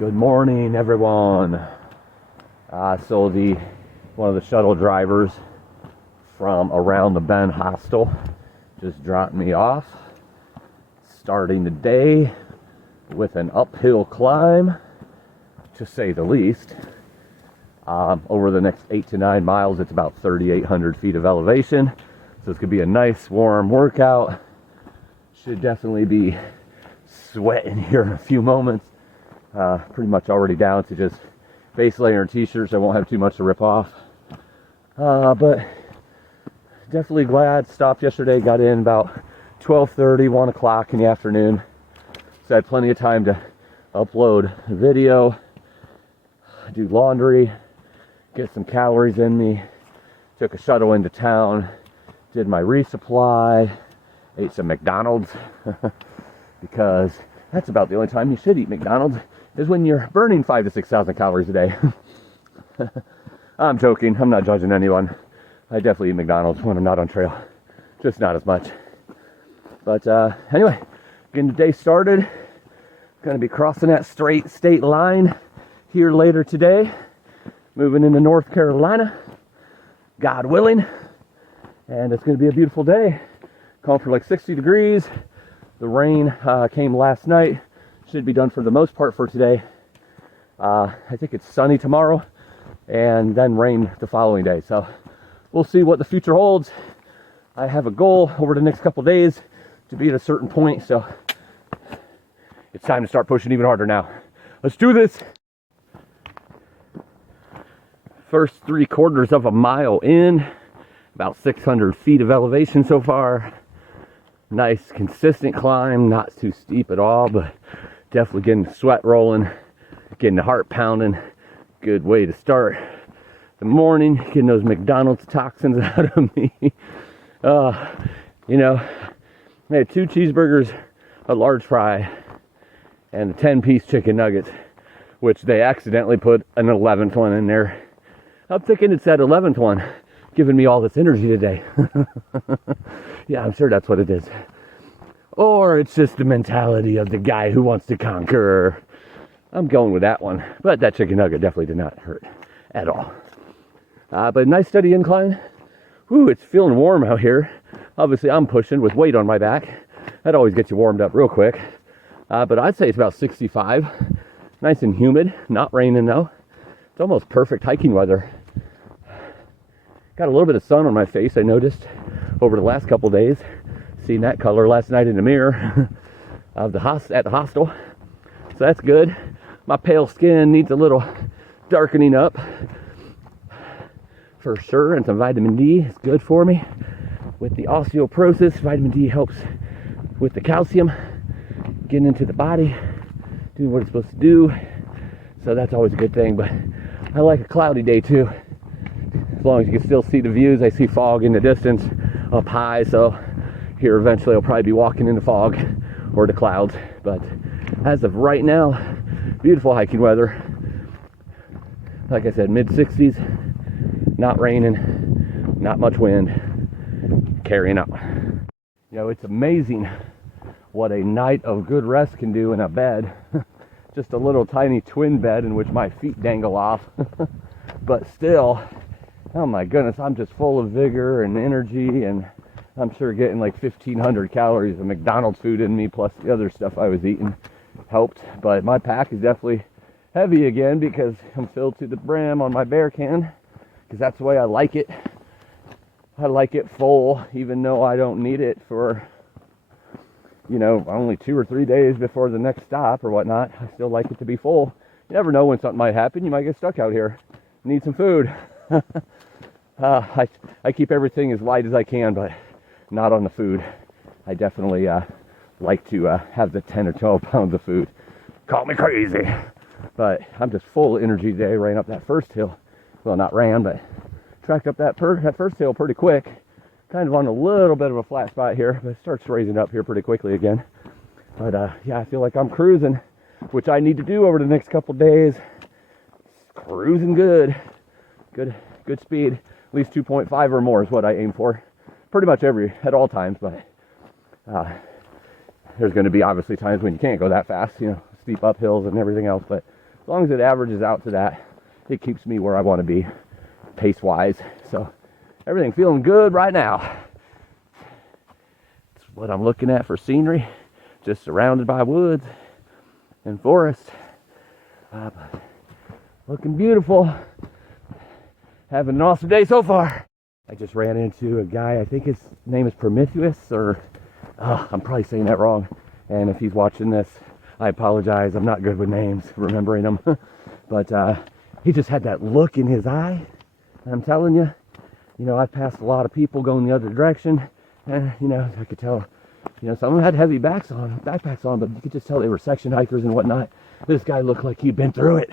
Good morning, everyone. So one of the shuttle drivers from Around the Bend Hostel just dropped me off, starting the day with an uphill climb, to say the least. Over the next 8 to 9 miles, it's about 3,800 feet of elevation, so it's gonna be a nice warm workout. Should definitely be sweating here in a few moments. Pretty much already down to just base layer and t-shirts. I won't have too much to rip off, but definitely glad. Stopped yesterday, got in about 12:30, 1 o'clock in the afternoon, so I had plenty of time to upload video, do laundry, get some calories in me. Took a shuttle into town, did my resupply, ate some McDonald's because that's about the only time you should eat McDonald's, is when you're burning 5,000 to 6,000 calories a day. I'm joking. I'm not judging anyone. I definitely eat McDonald's when I'm not on trail. Just not as much. But anyway, getting the day started. Going to be crossing that straight state line here later today. Moving into North Carolina, God willing. And it's going to be a beautiful day. Calling for like 60 degrees. The rain came last night. Should be done for the most part for today. I think it's sunny tomorrow and then rain the following day. So we'll see what the future holds. I have a goal over the next couple days to be at a certain point. So it's time to start pushing even harder now. Let's do this. First 3/4 of a mile in, about 600 feet of elevation so far. Nice consistent climb, not too steep at all, but definitely getting the sweat rolling, getting the heart pounding. Good way to start the morning, getting those McDonald's toxins out of me. I had 2 cheeseburgers, a large fry, and a 10-piece chicken nuggets, which they accidentally put an 11th one in there. I'm thinking it's that 11th one giving me all this energy today. Yeah, I'm sure that's what it is. Or it's just the mentality of the guy who wants to conquer. I'm going with that one. But that chicken nugget definitely did not hurt at all. But nice steady incline. Whew, it's feeling warm out here. Obviously, I'm pushing with weight on my back. That always gets you warmed up real quick. But I'd say it's about 65. Nice and humid. Not raining, though. It's almost perfect hiking weather. Got a little bit of sun on my face, I noticed, over the last couple days. Seen that color last night in the mirror of at the hostel. So that's good. My pale skin needs a little darkening up for sure, and some vitamin D is good for me. With the osteoporosis, vitamin D helps with the calcium getting into the body, doing what it's supposed to do. So that's always a good thing, but I like a cloudy day too. As long as you can still see the views. I see fog in the distance up high, so here eventually I'll probably be walking in the fog or the clouds. But as of right now, beautiful hiking weather. Like I said, mid-60s, not raining, not much wind, carrying up. It's amazing what a night of good rest can do in a bed. Just a little tiny twin bed in which my feet dangle off. But still, oh my goodness, I'm just full of vigor and energy, and I'm sure getting like 1,500 calories of McDonald's food in me, plus the other stuff I was eating, helped. But my pack is definitely heavy again because I'm filled to the brim on my bear can, because that's the way I like it. I like it full, even though I don't need it for, only 2 or 3 days before the next stop or whatnot. I still like it to be full. You never know when something might happen. You might get stuck out here. Need some food. I keep everything as light as I can, but not on the food. I definitely like to have the 10 or 12 pounds of food. Call me crazy. But I'm just full of energy today. Ran up that first hill. Well, not ran, but tracked up that first hill pretty quick. Kind of on a little bit of a flat spot here, but it starts raising up here pretty quickly again. But yeah, I feel like I'm cruising, which I need to do over the next couple days. Cruising good. Good speed. At least 2.5 or more is what I aim for. Pretty much at all times, but there's going to be obviously times when you can't go that fast, steep uphills and everything else, but long as it averages out to that, it keeps me where I want to be pace-wise. So everything feeling good right now. It's what I'm looking at for scenery, just surrounded by woods and forest. Looking beautiful. Having an awesome day so far. I just ran into a guy, I think his name is Prometheus, or I'm probably saying that wrong. And if he's watching this, I apologize. I'm not good with names, remembering them. But he just had that look in his eye. And I'm telling you, I've passed a lot of people going the other direction. And, I could tell, some of them had heavy backpacks on, but you could just tell they were section hikers and whatnot. This guy looked like he'd been through it.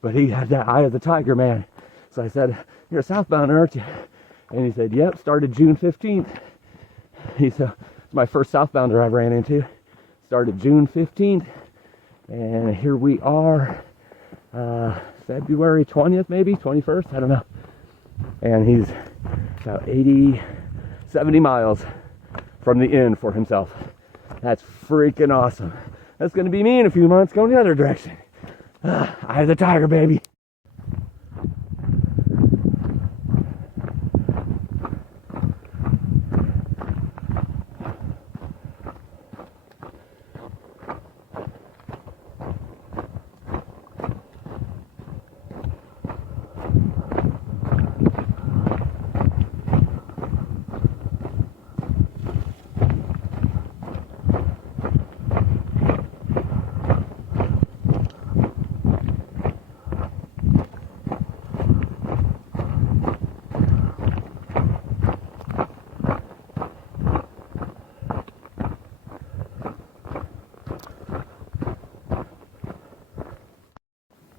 But he had that eye of the tiger, man. So I said, "You're a southbound, aren't you?" And he said, "Yep, started June 15th. He said, "It's my first southbounder I ran into. Started June 15th. And here we are, February 20th, maybe, 21st, I don't know. And he's about 70 miles from the inn for himself. That's freaking awesome. That's going to be me in a few months going the other direction. Eye of the tiger, baby."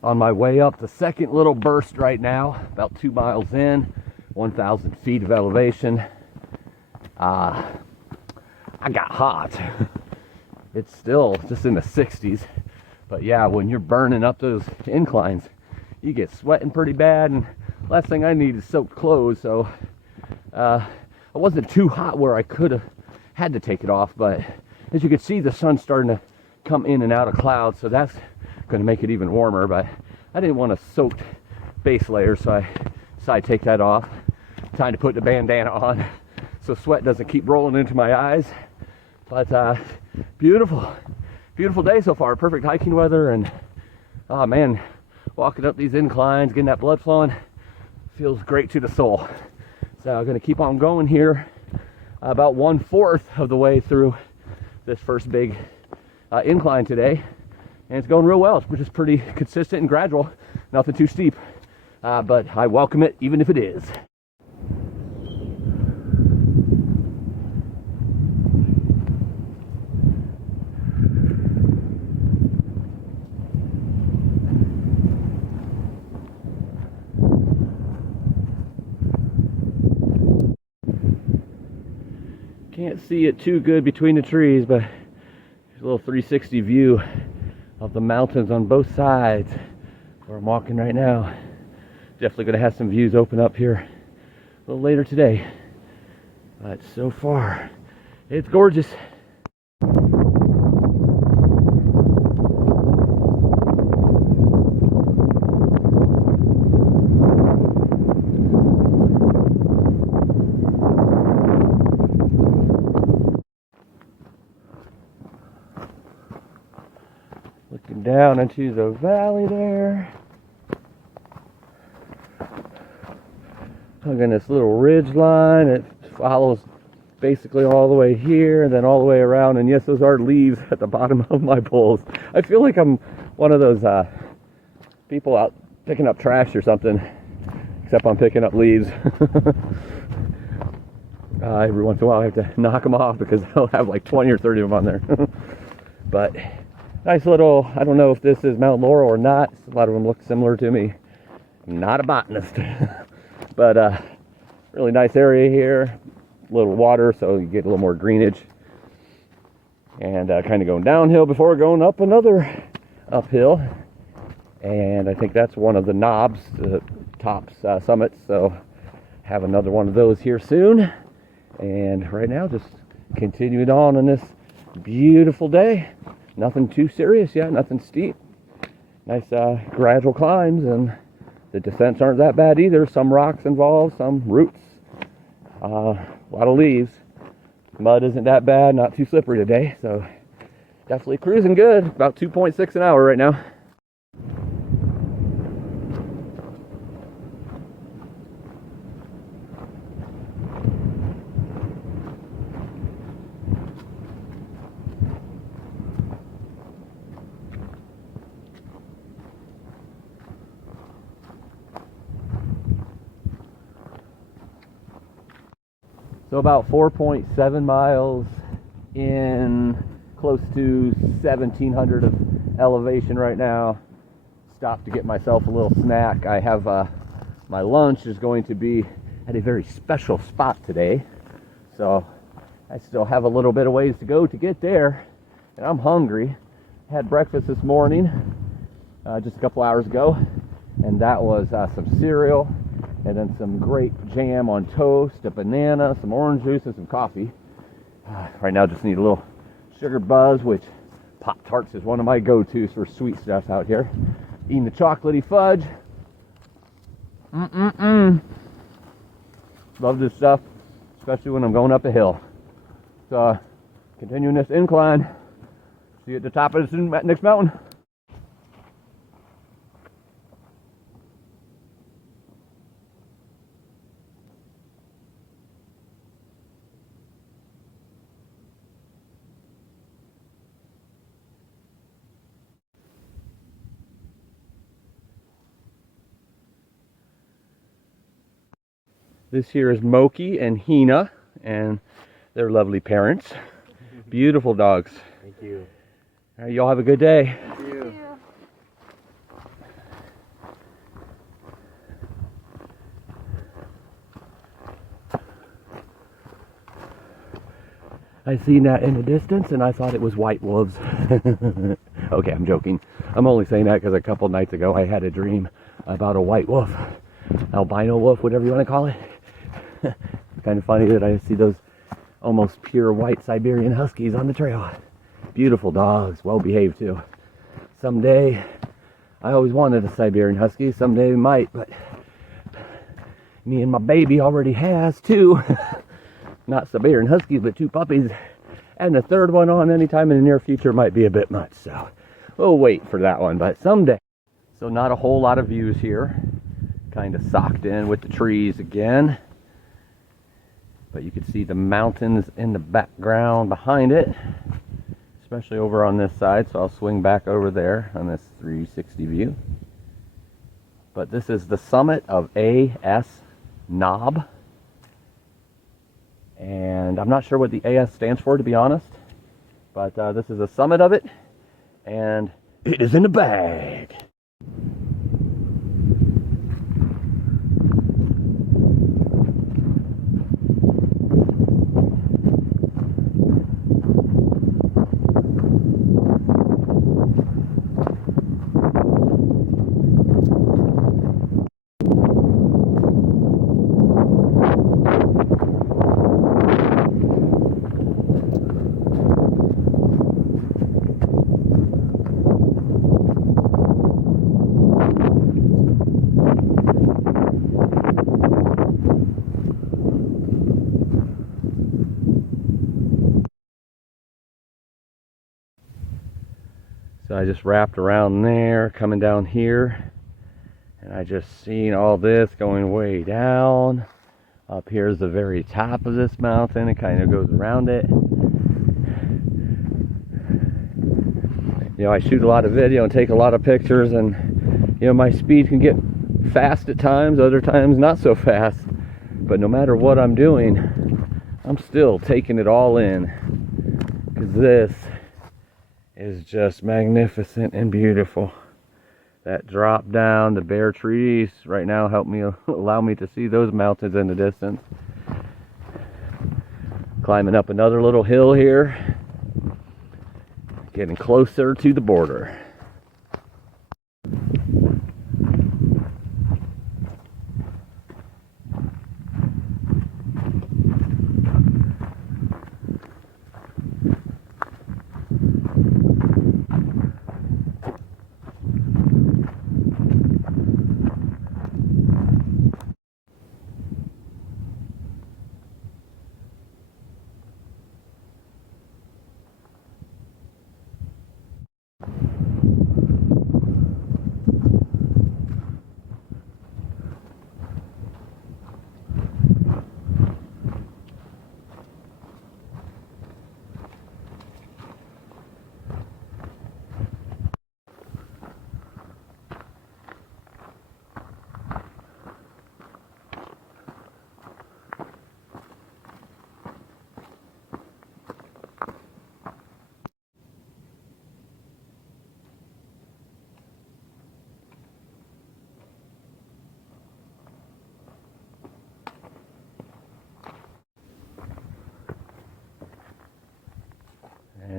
On my way up the second little burst right now, about 2 miles in, 1,000 feet of elevation. I got hot. It's still just in the 60s. But yeah, when you're burning up those inclines, you get sweating pretty bad. And last thing I need is soaked clothes. So I wasn't too hot where I could have had to take it off. But as you can see, the sun's starting to come in and out of clouds. So that's going to make it even warmer, but I didn't want a soaked base layer, so I decided to take that off. Time to put the bandana on so sweat doesn't keep rolling into my eyes. But beautiful day so far. Perfect hiking weather, and oh man, walking up these inclines, getting that blood flowing, feels great to the soul. So I'm going to keep on going here, about 1/4 of the way through this first big incline today. And it's going real well. It's just pretty consistent and gradual. Nothing too steep. But I welcome it, even if it is. Can't see it too good between the trees, but there's a little 360 view of the mountains on both sides where I'm walking right now. Definitely going to have some views open up here a little later today. But so far, it's gorgeous. Looking down into the valley there. Look at this little ridge line. It follows basically all the way here and then all the way around. And yes, those are leaves at the bottom of my poles. I feel like I'm one of those people out picking up trash or something, except I'm picking up leaves. Every once in a while I have to knock them off because I'll have like 20 or 30 of them on there. But nice little, I don't know if this is Mount Laurel or not. A lot of them look similar to me. I'm not a botanist. But really nice area here. A little water, so you get a little more greenage. And kind of going downhill before going up another uphill. And I think that's one of the knobs, the tops, summits. So have another one of those here soon. And right now, just continuing on this beautiful day. Nothing too serious yet, nothing steep. nice gradual climbs, and the descents aren't that bad either. Some rocks involved, some roots, a lot of leaves. Mud isn't that bad, not too slippery today, so definitely cruising good. About 2.6 an hour right now. So about 4.7 miles in, close to 1,700 of elevation right now. Stopped to get myself a little snack. I have my lunch is going to be at a very special spot today. So I still have a little bit of ways to go to get there. And I'm hungry. Had breakfast this morning, just a couple hours ago. And that was some cereal, and then some great jam on toast, a banana, some orange juice, and some coffee. Right now just need a little sugar buzz, which Pop-Tarts is one of my go-tos for sweet stuff out here. Eating the chocolatey fudge. Love this stuff, especially when I'm going up a hill. So, continuing this incline. See you at the top of this next mountain. This here is Moki and Hina and their lovely parents. Beautiful dogs. Thank you. All right, y'all have a good day. Thank you. I seen that in the distance and I thought it was white wolves. Okay, I'm joking. I'm only saying that because a couple nights ago I had a dream about a white wolf. Albino wolf, whatever you want to call it. It's kind of funny that I see those almost pure white Siberian Huskies on the trail. Beautiful dogs, well behaved too. Someday, I always wanted a Siberian Husky. Someday we might, but me and my baby already has two. Not Siberian Huskies, but two puppies. And the third one on anytime in the near future might be a bit much, so we'll wait for that one, but someday. So not a whole lot of views here. Kind of socked in with the trees again. But you can see the mountains in the background behind it, especially over on this side, so I'll swing back over there on this 360 view. But this is the summit of AS Knob, and I'm not sure what the AS stands for, to be honest, but this is the summit of it, and it is in the bag. So I just wrapped around there, coming down here, and I just seen all this going way down. Up here is the very top of this mountain. It kind of goes around it. You know, I shoot a lot of video and take a lot of pictures, and you know, my speed can get fast at times, other times not so fast. But no matter what I'm doing, I'm still taking it all in, because this is just magnificent and beautiful. That drop down, the bare trees right now help me, allow me to see those mountains in the distance. Climbing up another little hill here, getting closer to the border.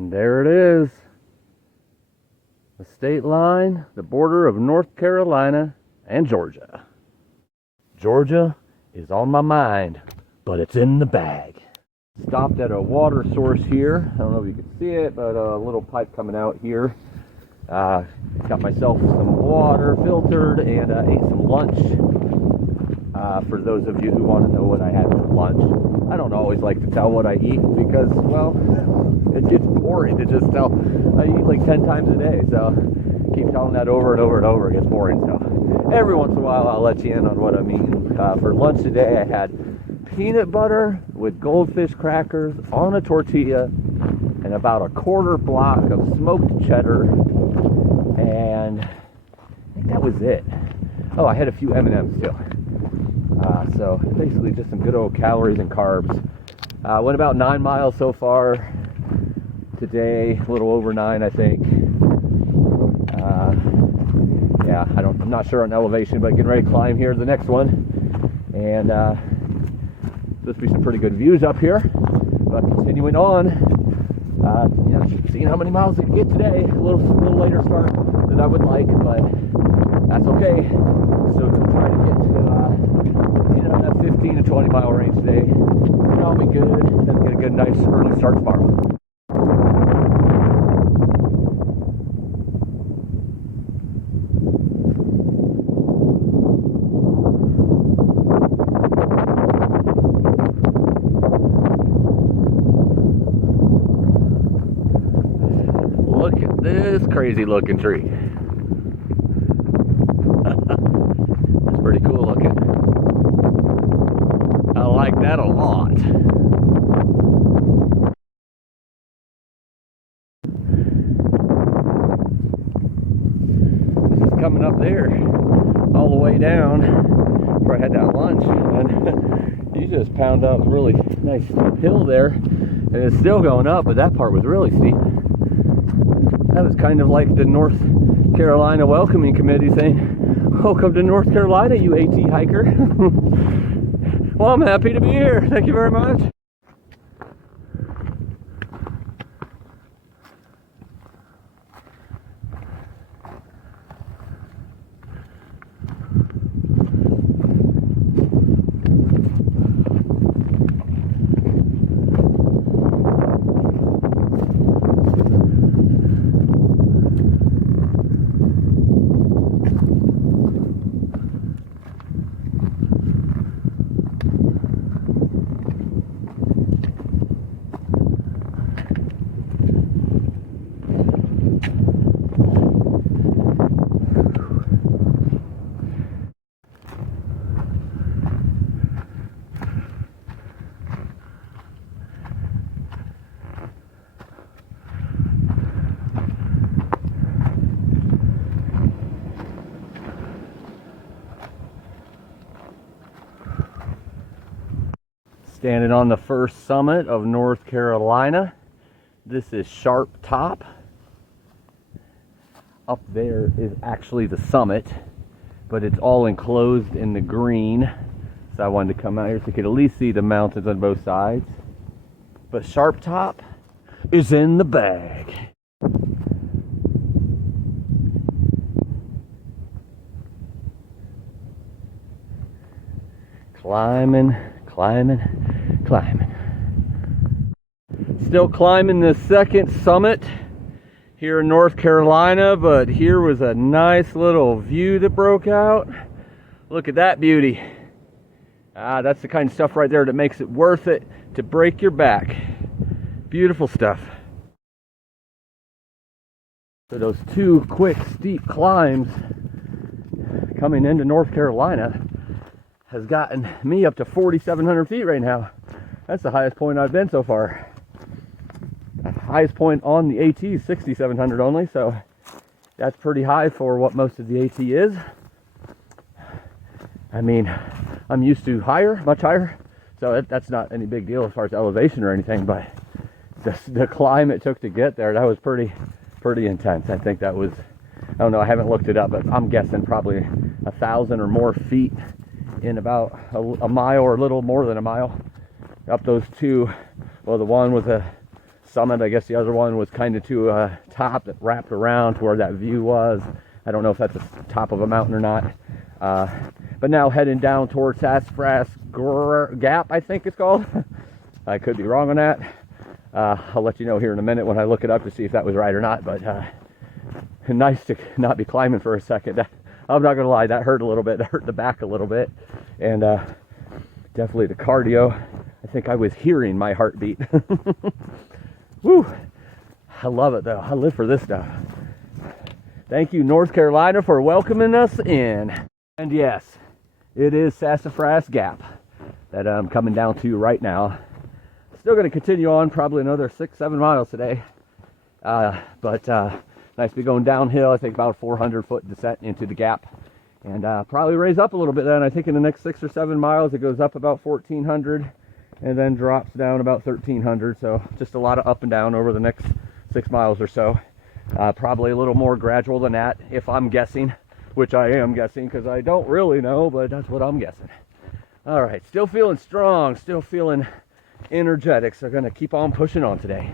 And there it is. The state line, the border of North Carolina and Georgia. Georgia is on my mind, but it's in the bag. Stopped at a water source here. I don't know if you can see it, but a little pipe coming out here. Got myself some water filtered and ate some lunch. For those of you who want to know what I had for lunch, I don't always like to tell what I eat because, well, it gets boring to just tell. I eat like 10 times a day, so keep telling that over and over and over. It gets boring. So every once in a while, I'll let you in on what I'm eating. For lunch today, I had peanut butter with goldfish crackers on a tortilla and about a quarter block of smoked cheddar, and I think that was it. Oh, I had a few M&Ms too. So basically just some good old calories and carbs. Went about 9 miles so far today, a little over 9 I think. Yeah, I'm not sure on elevation, but getting ready to climb here the next one. And supposed to be some pretty good views up here. But continuing on, seeing how many miles we can get today. A little later start than I would like, but that's okay. So gonna try to get to that 15 to 20 mile range today. And I'll be good. Then get a good nice early start tomorrow. Look at this crazy looking tree. It's pretty cool looking. I like that a lot. This is coming up there all the way down where I had that lunch, and you just pound up a really nice steep hill there, and it's still going up, but that part was really steep. That was kind of like the North Carolina Welcoming Committee saying, "Welcome to North Carolina, you AT hiker." Well, I'm happy to be here. Thank you very much. Standing on the first summit of North Carolina. This is Sharp Top. Up there is actually the summit, but it's all enclosed in the green. So I wanted to come out here so you could at least see the mountains on both sides. But Sharp Top is in the bag. Climbing, climbing, climbing. Still climbing the second summit here in North Carolina, but here was a nice little view that broke out. Look at that beauty. That's the kind of stuff right there that makes it worth it to break your back. Beautiful stuff. So those two quick steep climbs coming into North Carolina has gotten me up to 4,700 feet right now. That's the highest point I've been so far. The highest point on the AT is 6,700 only, so that's pretty high for what most of the AT is. I mean, I'm used to higher, much higher, so that's not any big deal as far as elevation or anything, but the climb it took to get there, that was pretty intense. I think that was, I don't know, I haven't looked it up, but I'm guessing probably 1,000 or more feet in about a mile or a little more than a mile up those two. Well, the one was a summit. I guess the other one was kind of to a top that wrapped around to where that view was. I don't know if that's the top of a mountain or not. But now heading down towards Sassafras Gap, I think it's called. I could be wrong on that. I'll let you know here in a minute when I look it up to see if that was right or not. But nice to not be climbing for a second. I'm not gonna lie, that hurt a little bit. That hurt the back a little bit, and definitely the cardio. I think I was hearing my heartbeat. Woo! I love it though. I live for this stuff. Thank you, North Carolina, for welcoming us in. And yes, it is Sassafras Gap that I'm coming down to right now. Still going to continue on probably another 6-7 miles today. But nice to be going downhill. I think about a 400-foot descent into the gap. And probably raise up a little bit then. I think in the next 6 or 7 miles it goes up about 1,400 and then drops down about 1,300. So just a lot of up and down over the next 6 miles or so. Probably a little more gradual than that, if I'm guessing, which I am guessing because I don't really know, but that's what I'm guessing. All right, still feeling strong, still feeling energetic, so going to keep on pushing on today.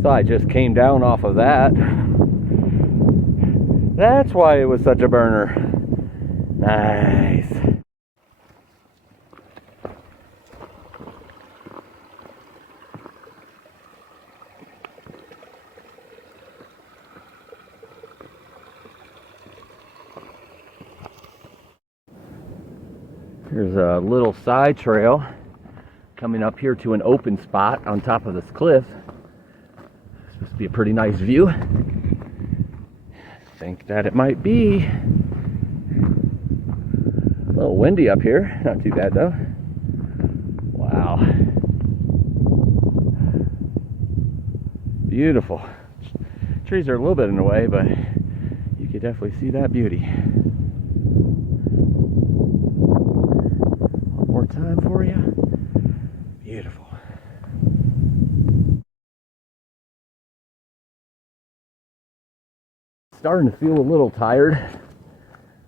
So I just came down off of that. That's why it was such a burner. Nice. There's a little side trail coming up here to an open spot on top of this cliff. It's supposed to be a pretty nice view. I think that it might be. A little windy up here, not too bad though. Wow. Beautiful. Trees are a little bit in the way, but you can definitely see that beauty. Time for you. Beautiful. Starting to feel a little tired.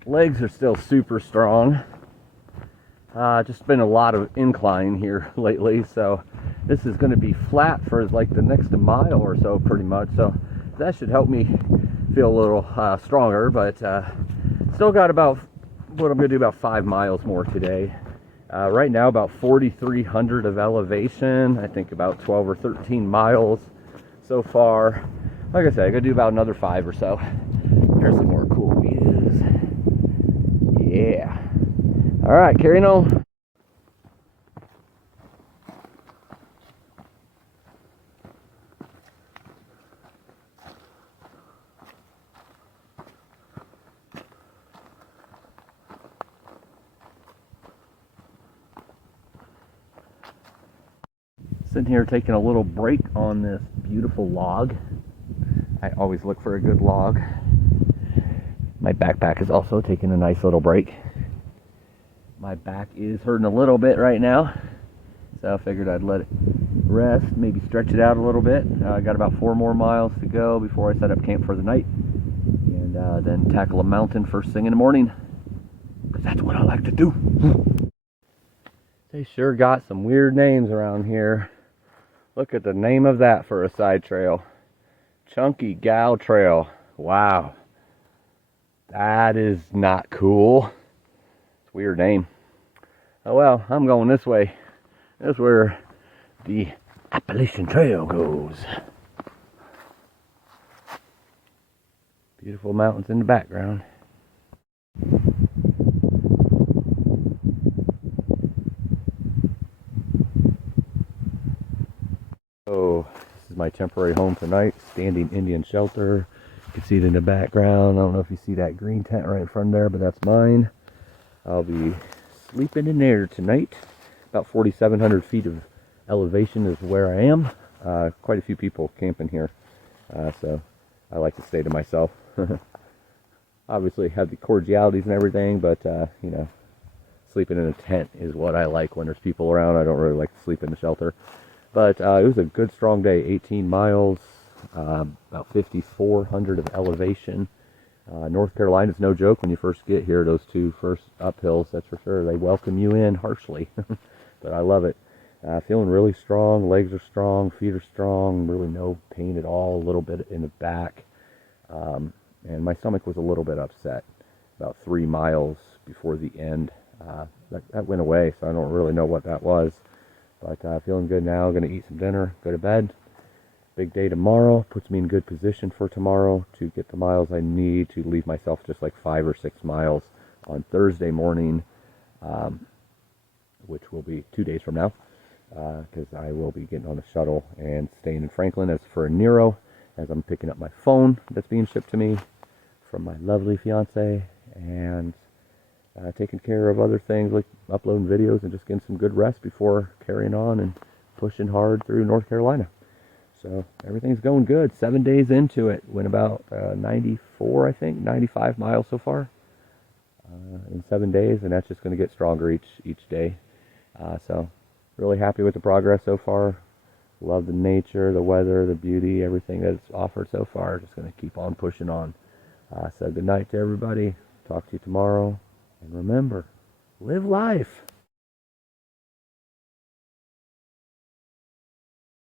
Legs are still super strong. Just been a lot of incline here lately, so this is going to be flat for like the next mile or so pretty much, so that should help me feel a little stronger, but still got about what I'm going to do about 5 miles more today. Right now about 4,300 of elevation. I think about 12 or 13 miles so far. Like I said, I'm gonna do about another 5 or so. There's some more cool views. Yeah. All right, carrying on. Sitting here taking a little break on this beautiful log. I always look for a good log. My backpack is also taking a nice little break. My back is hurting a little bit right now, so I figured I'd let it rest, maybe stretch it out a little bit. I got about 4 more miles to go before I set up camp for the night, and then tackle a mountain first thing in the morning, because that's what I like to do. They sure got some weird names around here. Look at the name of that for a side trail. Chunky Gal Trail. Wow. That is not cool. It's a weird name. Oh well, I'm going this way. That's where the Appalachian Trail goes. Beautiful mountains in the background. So this is my temporary home tonight, standing Indian shelter. You can see it in the background. I don't know if you see that green tent right in front there, but that's mine. I'll be sleeping in there tonight. About 4,700 feet of elevation is where I am. Quite a few people camping here, so I like to stay to myself. Obviously have the cordialities and everything, but you know, sleeping in a tent is what I like when there's people around. I don't really like to sleep in the shelter. But it was a good strong day. 18 miles, about 5,400 of elevation. North Carolina's no joke when you first get here. Those 2 first uphills, that's for sure. They welcome you in harshly, but I love it. Feeling really strong. Legs are strong, feet are strong, really no pain at all, a little bit in the back. And my stomach was a little bit upset about 3 miles before the end. That went away, so I don't really know what that was. But feeling good now. Going to eat some dinner, go to bed. Big day tomorrow. Puts me in good position for tomorrow to get the miles I need to leave myself just like 5 or 6 miles on Thursday morning, which will be 2 days from now, because I will be getting on the shuttle and staying in Franklin as for a Nero, as I'm picking up my phone that's being shipped to me from my lovely fiance, and taking care of other things like uploading videos and just getting some good rest before carrying on and pushing hard through North Carolina. So everything's going good. 7 days into it. Went about 94, I think, 95 miles so far in 7 days, and that's just going to get stronger each day. So really happy with the progress so far. Love the nature, the weather, the beauty, everything that it's offered so far. Just going to keep on pushing on. So good night to everybody. Talk to you tomorrow. And remember, live life.